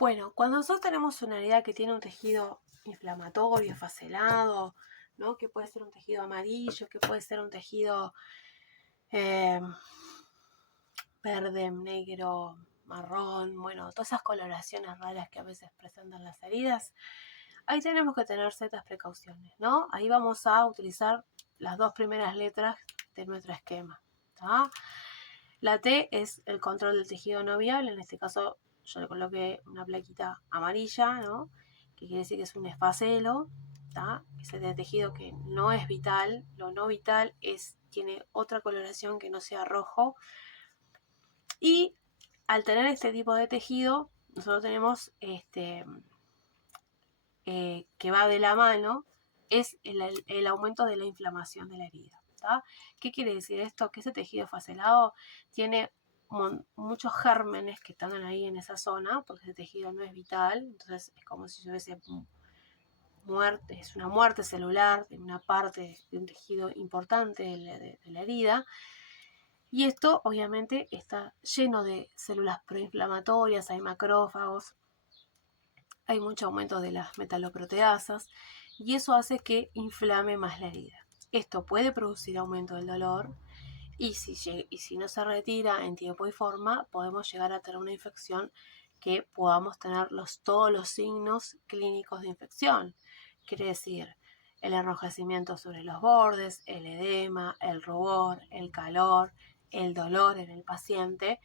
Bueno, cuando nosotros tenemos una herida que tiene un tejido inflamatorio, facelado, ¿no? Que puede ser un tejido amarillo, que puede ser un tejido verde, negro, marrón, bueno, todas esas coloraciones raras que a veces presentan las heridas, ahí tenemos que tener ciertas precauciones, ¿no? Ahí vamos a utilizar las dos primeras letras de nuestro esquema, ¿tá? La T es el control del tejido no viable, en este caso yo le coloqué una plaquita amarilla, ¿no? Que quiere decir que es un esfacelo, ¿tá? Es el tejido que no es vital, lo no vital tiene otra coloración que no sea rojo. Y al tener este tipo de tejido, nosotros tenemos que va de la mano, es el aumento de la inflamación de la herida. ¿Tá? ¿Qué quiere decir esto? Que ese tejido facelado tiene muchos gérmenes que están ahí en esa zona, porque ese tejido no es vital, entonces es como si hubiese muerte, es una muerte celular de una parte de un tejido importante de la herida. Y esto obviamente está lleno de células proinflamatorias, hay macrófagos, hay mucho aumento de las metaloproteasas y eso hace que inflame más la herida. Esto puede producir aumento del dolor y si no se retira en tiempo y forma, podemos llegar a tener una infección que podamos tener todos los signos clínicos de infección. Quiere decir, el enrojecimiento sobre los bordes, el edema, el rubor, el calor, el dolor en el paciente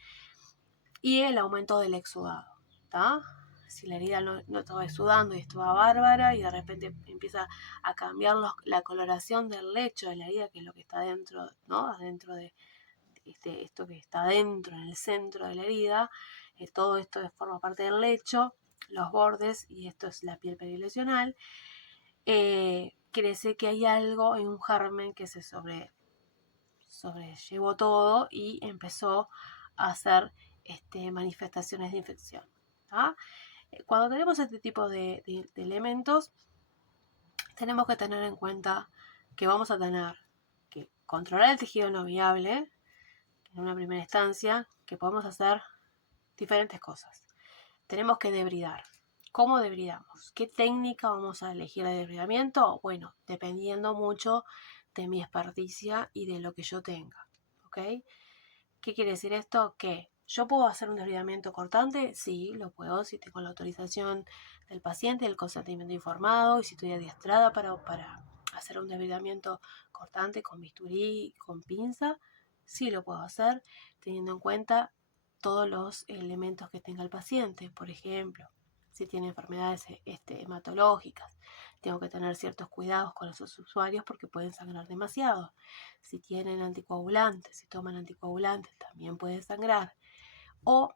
y el aumento del exudado, ¿tá? Si la herida no estaba sudando y estaba bárbara y de repente empieza a cambiar la coloración del lecho de la herida, que es lo que está dentro, ¿no? Adentro de esto que está dentro, en el centro de la herida, todo esto forma parte del lecho, los bordes, y esto es la piel perilesional. Quiere decir que hay algo, hay un germen que se sobrellevó todo y empezó a hacer manifestaciones de infección. ¿Tá? Cuando tenemos este tipo de elementos, tenemos que tener en cuenta que vamos a tener que controlar el tejido no viable en una primera instancia, que podemos hacer diferentes cosas. Tenemos que debridar. ¿Cómo debridamos? ¿Qué técnica vamos a elegir de debridamiento? Bueno, dependiendo mucho de mi experticia y de lo que yo tenga. ¿Ok? ¿Qué quiere decir esto? Que yo puedo hacer un debridamiento cortante, sí, lo puedo, si tengo la autorización del paciente, el consentimiento informado, y si estoy adiestrada para hacer un debridamiento cortante con bisturí, con pinza, sí lo puedo hacer, teniendo en cuenta todos los elementos que tenga el paciente. Por ejemplo, si tiene enfermedades hematológicas, tengo que tener ciertos cuidados con esos usuarios porque pueden sangrar demasiado. Si tienen anticoagulantes, si toman anticoagulantes, también pueden sangrar. O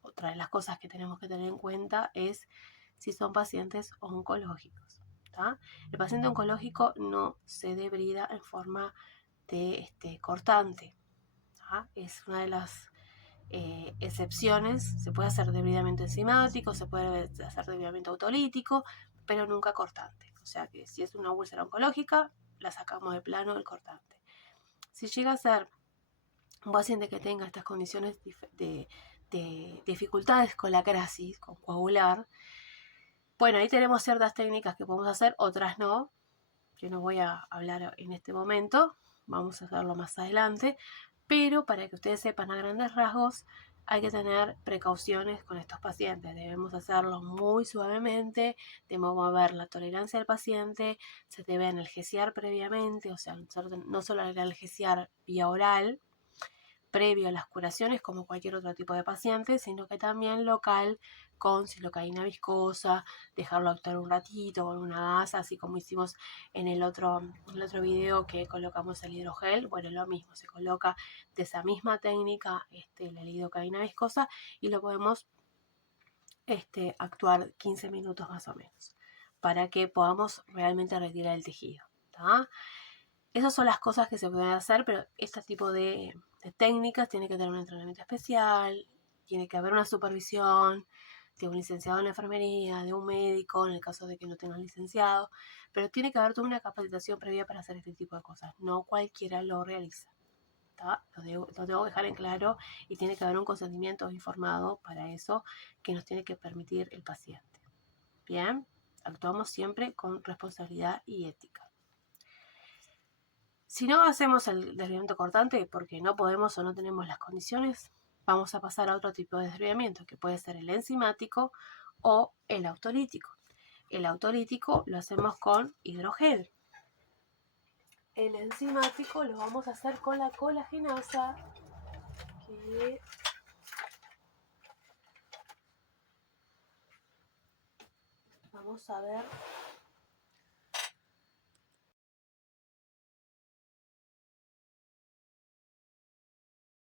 otra de las cosas que tenemos que tener en cuenta es si son pacientes oncológicos. ¿Tá? El paciente oncológico no se debrida en forma de cortante. ¿Tá? Es una de las excepciones. Se puede hacer debridamiento enzimático, se puede hacer debridamiento autolítico, pero nunca cortante. O sea que si es una úlcera oncológica, la sacamos de plano el cortante. Si llega a ser un paciente que tenga estas condiciones de dificultades con la crasis, con coagular, bueno, ahí tenemos ciertas técnicas que podemos hacer, otras no, que no voy a hablar en este momento, vamos a hacerlo más adelante, pero para que ustedes sepan a grandes rasgos, hay que tener precauciones con estos pacientes. Debemos hacerlo muy suavemente, debemos ver la tolerancia del paciente, se debe analgesiar previamente, o sea, no solo analgesiar vía oral, previo a las curaciones como cualquier otro tipo de paciente, sino que también local con silocaína viscosa, dejarlo actuar un ratito con una gasa, así como hicimos en el otro video que colocamos el hidrogel. Bueno, lo mismo, se coloca de esa misma técnica la lidocaína viscosa y lo podemos actuar 15 minutos más o menos para que podamos realmente retirar el tejido. ¿Tá? Esas son las cosas que se pueden hacer, pero este tipo de técnicas tiene que tener un entrenamiento especial, tiene que haber una supervisión de un licenciado en enfermería, de un médico, en el caso de que no tengan licenciado, pero tiene que haber toda una capacitación previa para hacer este tipo de cosas. No cualquiera lo realiza. Lo tengo que dejar en claro y tiene que haber un consentimiento informado para eso que nos tiene que permitir el paciente. Bien, actuamos siempre con responsabilidad y ética. Si no hacemos el desviamiento cortante porque no podemos o no tenemos las condiciones, vamos a pasar a otro tipo de desviamiento, que puede ser el enzimático o el autolítico. El autolítico lo hacemos con hidrogel. El enzimático lo vamos a hacer con la colagenasa, que vamos a ver